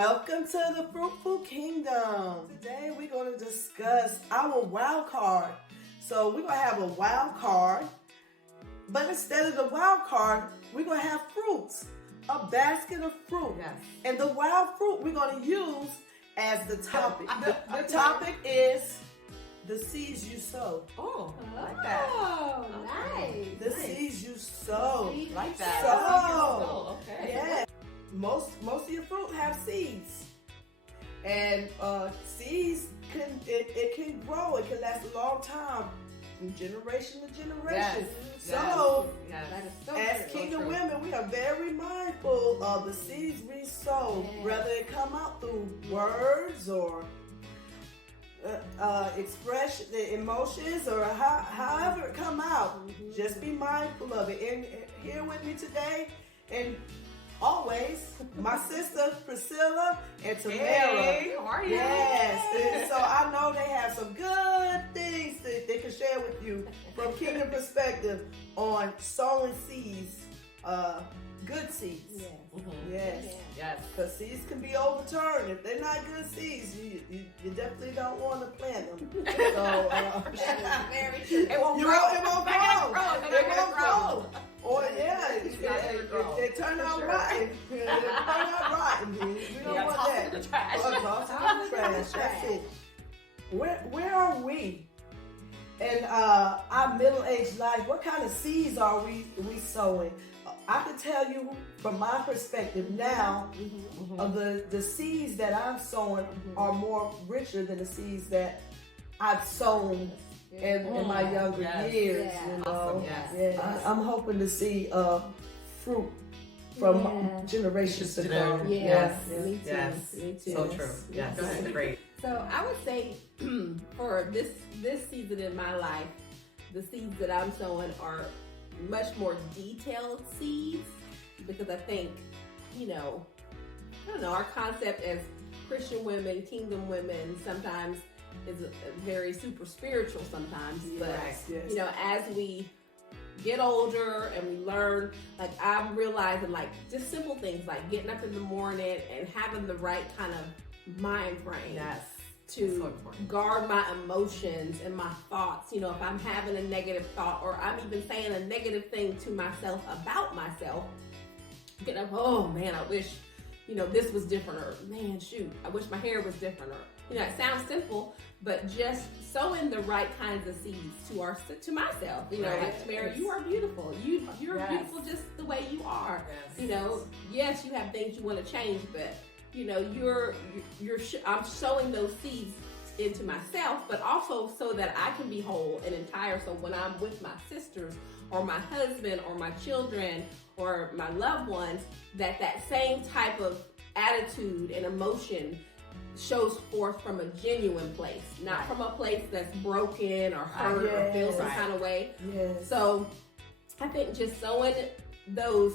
Welcome to the Fruitful Kingdom. Today we're going to discuss our wild card. So we're going to have a wild card, but instead of the wild card, we're going to have fruits, a basket of fruit. Yes. And the wild fruit we're going to use as the topic. The topic is the seeds you sow. Oh, I like that. Oh, nice. The seeds you sow. Like that. Sow. Okay. Yeah. Most of your fruit have seeds, and seeds can grow. It can last a long time, from generation to generation. Yes. So, Yes. That is so as true. kingdom women, we are very mindful of the seeds we sow, whether it come out through words or expression, the emotions, or however it come out. Just be mindful of it. And here with me today, and always, my sister Priscilla and Tamara. Hey, how are you? Yes, and so I know they have some good things that they can share with you from kingdom perspective on sowing seeds, good seeds. Yes. Yes. Yes. Because seeds can be overturned. If they're not good seeds, you definitely don't want to plant them. So, Very true. It won't it grow. won't They're gonna grow. grow. It They're won't gonna grow. Or It's not gonna grow. they turn out Sure. rotten. They turn out rotten. We don't Yeah, want toss that. it in the trash. Toss it in the trash. That's it. Where are we in our middle-aged life? What kind of seeds are we sowing? I can tell you from my perspective now, of the seeds that I'm sowing are more richer than the seeds that I've sown in my younger Yes. years. Yeah. You know, Awesome, yes. I'm hoping to see fruit from generations to come. Yes. Yeah. Me too. Yes. Me too. So true. Yes. Go ahead. Great. So I would say for this season in my life, the seeds that I'm sowing are much more detailed seeds, because I think, our concept as Christian women, kingdom women, sometimes is very super spiritual sometimes. But Yes. as we get older and we learn, like I'm realizing, like just simple things like getting up in the morning and having the right kind of mind frame. Yes. To So important. guard my emotions and my thoughts. If I'm having a negative thought, or I'm even saying a negative thing to myself about myself, get up, oh man, I wish, this was different, or man, shoot, I wish my hair was different, or, it sounds simple, but just sowing the right kinds of seeds to myself. Right. Like, Tamara, you are beautiful. You're Yes. beautiful just the way you are. Yes. Yes, you have things you want to change, but I'm sowing those seeds into myself, but also so that I can be whole and entire. So when I'm with my sisters or my husband or my children or my loved ones, that same type of attitude and emotion shows forth from a genuine place, not from a place that's broken or hurt or feels some kind of way. Yes. So I think just sowing those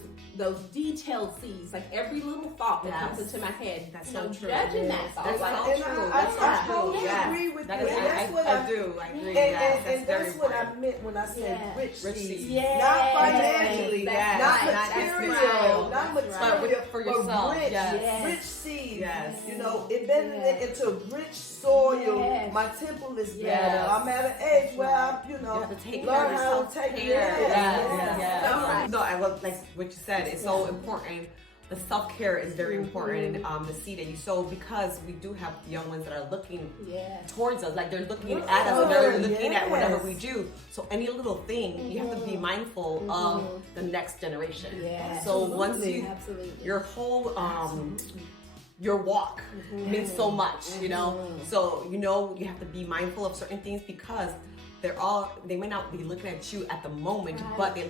detailed seeds, like every little thought that comes into my head, That's so true. judging that thought. That's Like, so And true. I That's so totally true. Yes. agree with That you. is, And that's what I do. I agree. And, Yes. and Very that's what I important. meant when I said rich Rich seeds. seeds. Yes. Not financially, That's not right. That's material, right. not That's material, right. But for yourself, rich, yes. rich seeds. Yes. Embedding it into rich soil. Yes. My temple is better. Yes. I'm at an age where I'm, You have to take learn care of how yourself. to take care. care. Yes. All right. No, I love like what you said. It's so important. The self-care is very important. The seed that you sow, because we do have young ones that are looking towards us, like they're looking at us, and they're looking at whatever we do. So any little thing, you have to be mindful of the next generation. Yeah. So once Absolutely. your whole your walk means so much, So you have to be mindful of certain things, because they may not be looking at you at the moment, but they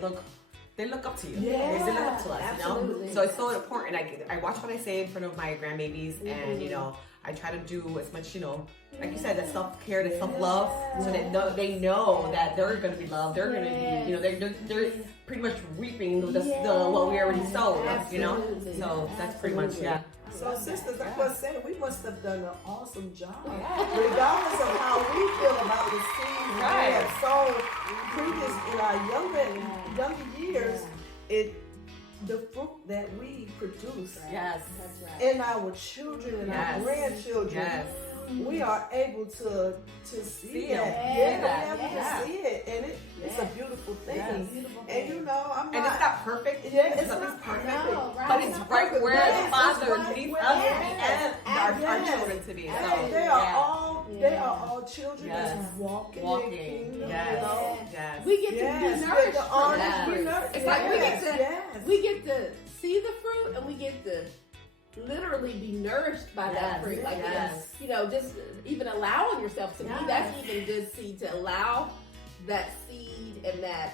look up to you. Yeah, They look up to us, absolutely. So it's so important. I watch what I say in front of my grandbabies, and I try to do as much, like you said, the self-care, the self-love, so that they know that they're going to be loved. They're going to be, they're pretty much reaping what we already sowed, Absolutely. So that's pretty much, So, sisters, I must say, we must have done an awesome job. Regardless of how we feel about the seeds we have sown previous in our younger years, the fruit that we produce produce Yes. That's right. in our children and Yes. our grandchildren, Yes. we are able to see See that. it. Yeah, we Yeah. able to see it, and it's a beautiful thing. Yes. Beautiful And you know, I'm not. And it's not perfect. Yeah, it's Nothing's not perfect. No, right. But it's right where Yes, the it's Father right needs where- us to be yes. and our Yes. children to be. So, And they are all children Yes. that's walking in walking. kingdom. Yes. You know? Yes. We get Yes, to be with nourished the from honor, that Yes. fruit. nourished. It's like we get Yes, to yes. we get to see the fruit and we get to literally be nourished by that Yes, fruit. Like yes. you know, just even allowing yourself to be. That's even good seed to allow that seed and that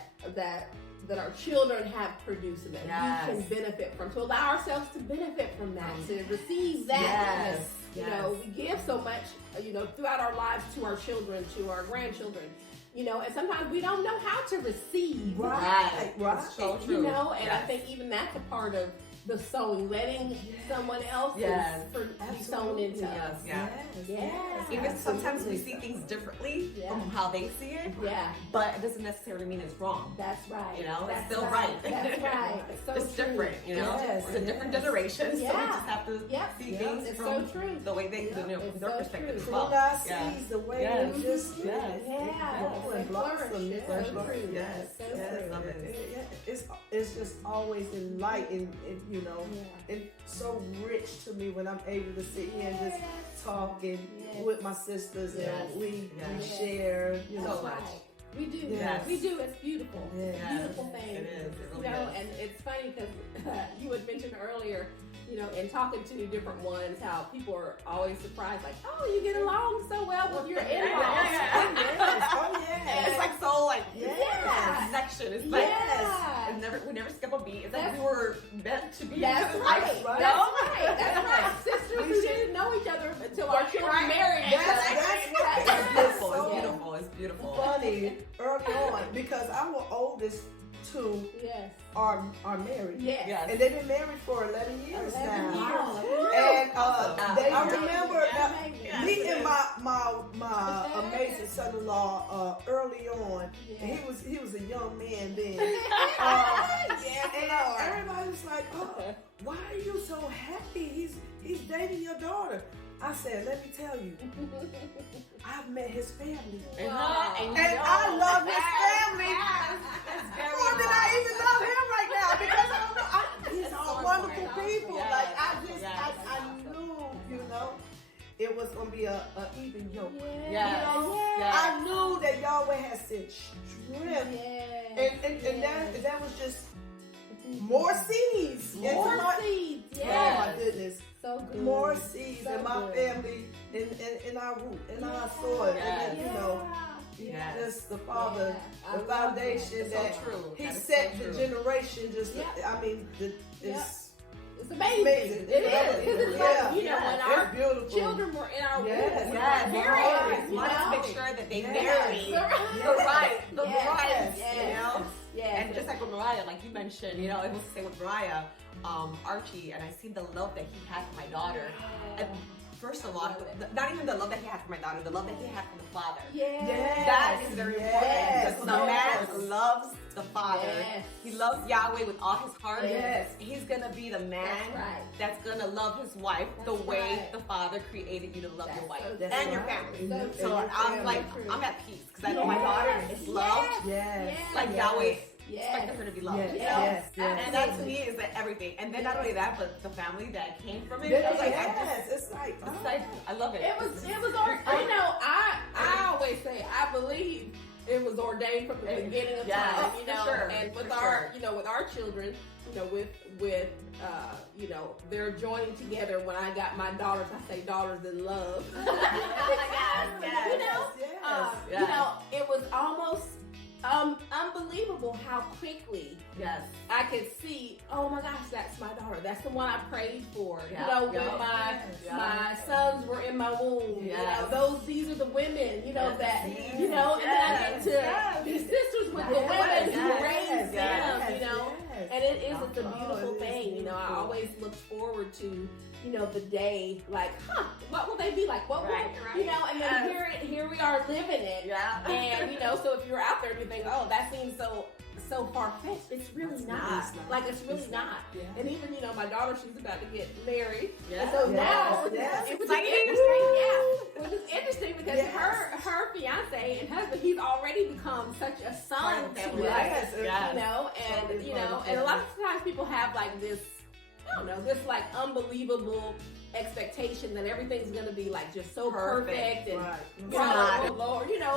our children have produced and that Yes. we can benefit from. To allow ourselves to benefit from that, to receive that. Yes. Because, you know, we give so much, you know, throughout our lives to our children, to our grandchildren. You know, and sometimes we don't know how to receive. Right. That's so true. You know, and I Yes. think even that's a part of the sowing, letting someone else Yes. be sown into Absolutely. us. Yeah. Yeah. Even sometimes we Absolutely. see things differently Yeah. from how they see it, Yeah, but it doesn't necessarily mean it's wrong. that's right. You know, That's it's still right. That's right. It's so It's true. different, you know? Yes, It's a different yes. generation, so we Yeah. just have to Yep. see Yeah. things It's from so true. the way they, you know, It's from their so perspective true. as From well. our Yeah. seeds, the way Yes. we just Yes. Yeah. grow and blossom. Flourish. It's So so true. Yes. So Yes. true. Love it. It's just always in light and you know, Yeah. it's so rich to me when I'm able to sit here and just talk and Yes. with my sisters Yes. and we Yes. share, you know. So much. We do. Yes. We do. It's beautiful. Yeah. It's a Yes. beautiful thing. It is. It You really know, is. and it's funny because you had mentioned earlier, you know, in talking to different ones, how people are always surprised, like, oh, you get along so well with your in-laws. Oh yes. It's like so like Yes. connection. It's Yeah. like we never skip a beat. It's like we were meant to be. That's together. right. Like, right. That's right. That's right. Sisters who didn't know each other until our children married each other. That's right. It's beautiful. So It's beautiful. It's beautiful. funny early on because our oldest two Yes. are married. Yes. Yes. And they've been married for 11 years 11 now. years. And Awesome. I remember Yeah. meeting my amazing son-in-law early on. Yeah. And he was a young man then. Yes, And Lord. everybody was like, "Oh, why are you so happy? He's dating your daughter." I said, "Let me tell you, I've met his family, And, Wow. and I love his family more than I even love him right now because I don't know. He's That's all so wonderful important. people. Yes. Like I Yes. knew, you know, it was gonna be a even yoke. Yes. You know, Yes. I knew that Yahweh had sent strength, and that was just more seeds into More my. seeds. Oh my Yes. goodness. So good. More seeds So in my good. family, in our root, in our soil. Yes. And, you know, Yes. just the Father, Yeah. I the love that. foundation It's that so true. He That is set so the true. generation. Just, Yeah. I mean, it's It's amazing. amazing. It is. 'Cause it's like, Yeah. you know, when our it's beautiful. children were in our Yes. womb, Yes. Yes. You want to make sure that they Yes. marry Yes. the right, Yes. rights, Yes. you know. Yes. And just like with Mariah, like you mentioned, you know, it was the same with Mariah, Archie, and I seen the love that he had for my daughter. And first of all, not even the love that he had for my daughter, the love that he had for the father. Yes. That is very important Yes. because the man loves the Father. Yes. He loves Yahweh with all his heart. Yes. He's gonna be the man That's right. that's gonna love his wife the That's way right. the Father created you to love That's your wife so and true. your That's family. right. So So true. I'm like, True. I'm at peace because I know my daughter is loved. Yes. Like Yes. Yahweh Yes. expected her to be loved. Yes. you know? Yes. And that to me is everything. And then not only that, but the family that came from it. Yes. It's like, I It's like, it's like I love it. It was, you know, I always say, I believe it was ordained from the beginning of Yes, time, you for know, sure, and with for our, sure. you know, with our children, you know, with, you know, they're joining together. When I got my daughters, I say daughters in love. Yes, You know, Yes. you know, it was almost unbelievable how quickly Yes. I could see, oh my gosh, that's my daughter. That's the one I prayed for. Yeah, You know, yeah. when my Yeah. my sons were in my womb. Yes. You know, these are the women, you know, Yes. that Yes. you know, and then I get to Yes. be sisters with the Yes. women who Yes. raised Yes. them, you know. Yes. And it is it's a Oh, beautiful it is thing. You know, I beautiful. always look forward to, you know, the day like, what will they be like? What will Right, you know, and then Yes. here we are living it. Yeah. And you know, so if you're out there and you think, oh, that seems so so far-fetched. It's really not. Like, it's really not. Yeah. And even, you know, my daughter, she's about to get married. Yeah. And so now, Yes. it was Like, interesting, which is interesting because her fiance and husband, he's already become such a son to us, Yes. you know, and, you know, and a lot of times people have like this, I don't know, this like unbelievable expectation that everything's gonna be like just so perfect and oh Lord, you know,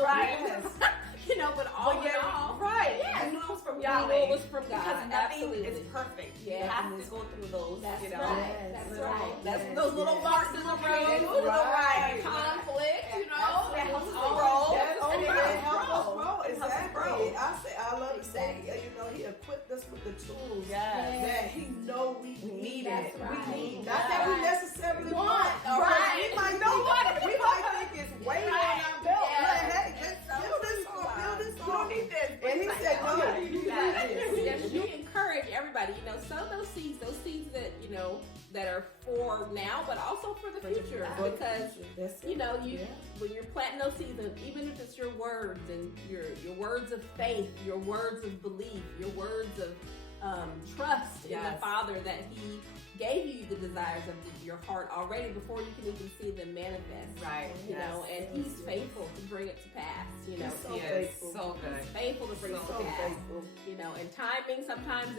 you know, but all in all, you know it was from we Yahweh. know it was from God. Because nothing Absolutely. is perfect. Yeah. You have to go through those, That's you know. right. That's right. That's Yes. those little marks in the road, Right. conflict, you know. That helps us all grow. That only It can helps help us grow. grow. It helps us Exactly. grow. I love to say, you know, he equipped us with the tools Yes. that he know we need it. it. That's right. We need. Not that we necessarily Want. want. Right. We might know what. We might think it's way on our belt. Yeah. Like, hey, let's build this on, build this on. need this. And he said, no, you need this. Yes, you encourage everybody, you know, sow those seeds that, you know, that are for now, but also for the future. Because, you know, when you're planting those seeds, and even if it's your words and your words of faith, your words of belief, your words of trust in the Father that He gave you the desires of your heart already before you can even see them manifest. Right. You know, and He's faithful to bring it to pass. You know, So He is faithful. so good. He's faithful to bring it to pass. Faithful. You know, and timing, sometimes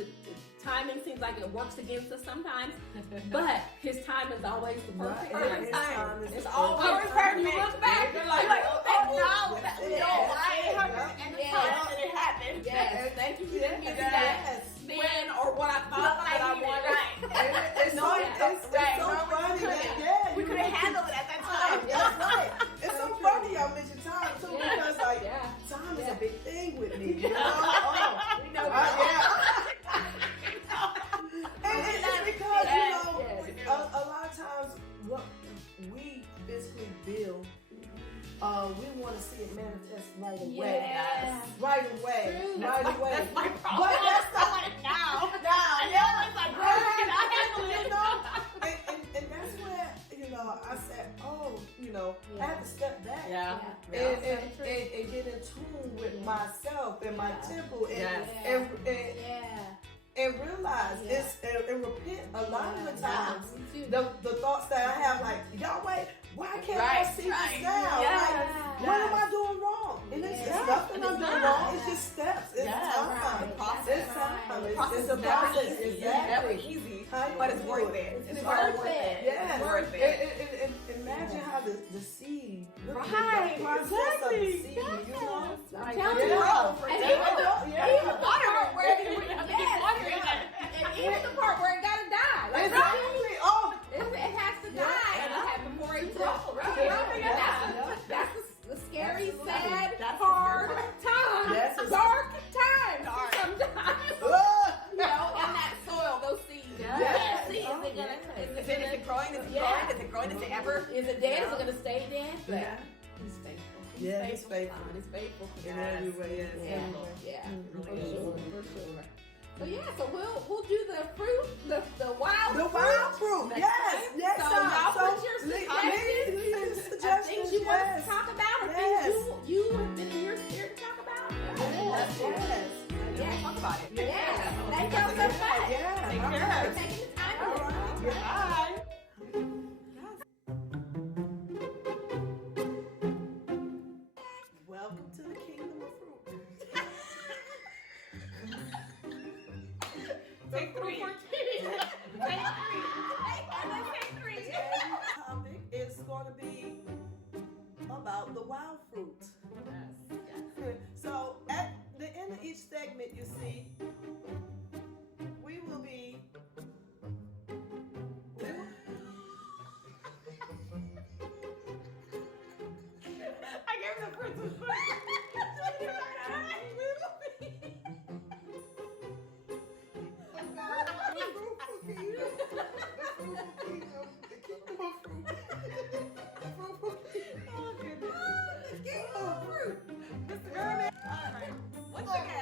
timing seems like it works against us sometimes, but His time is always the perfect Right. time. His It's time is always perfect. perfect. You look back, you're like, oh, now Yes, that we yes, know why yes, it happened yes. and the Yes. time that it happened. yes, thank you for giving me Yes. that then, or what I thought that I wanted. Right. It's so Right. funny that We could have handled it at that time. That's right. It's so funny y'all mentioned time too, Yeah. because like Yeah. time is a big thing with me. You know? We know And it's because you know, a lot of times what we physically build, we want to see it manifest right away. Yes. Right away. True. Right away. That's my problem. But that's not I want it now. now. Yeah, it's like, Right. can I handle You it? know? And that's where, you know, I said, oh, you know, I had to step back. Yeah. And get in tune with myself and my temple Yes. and realize it's and repent a lot of the times. Me too. The thoughts that I have, like, Yahweh, why can't I see this now? Yes. Like, what am I doing wrong? And it's nothing I'm doing wrong. It's just steps. It's time. The process. It's time. It's a Never process. easy. Exactly. Never easy. How you But it's do worth it. it. It's It's worth worth it. it. Yes. It's worth it. And imagine how the seed. look at Right, the process of the exactly. seed, you know? I'm telling you, Yeah. and Yeah. even the part where Yes. even the part where it gotta die. Like, Exactly. Oh. it has to Yeah. die, and it had before it grows. Yeah. That's the scary, Absolutely. sad, That's the hard scary time, Yes, it's- dark time sometimes. You know, in that soil, those seeds. Yes. See, is it gonna? Is it growing? Is it growing? Is it growing? Is it ever? Is it dead? Is it gonna stay dead? Yeah. He's faithful. Yeah, he's faithful. God is faithful. In every way. Yeah, Faithful. yeah, It for really is. sure, for sure. So yeah, so we'll do the fruit, the wild The fruit. wild fruit. Next Yes. time. Next So time. y'all put your leave suggestions, suggestions. things you want us to talk about, or Yes. things you have been in your spirit to talk about. Yes. Yes. Yeah. Talk about it. Yeah. Thank y'all so much. Yeah. Take All care. right. For taking the time. All right. Bye. Welcome to the kingdom of fruit. Take three. Today's topic is going to be about the wild fruit. So at the end of each segment, you see, we will be. I gave the princess food. Mr. Gurman. All right. Once again.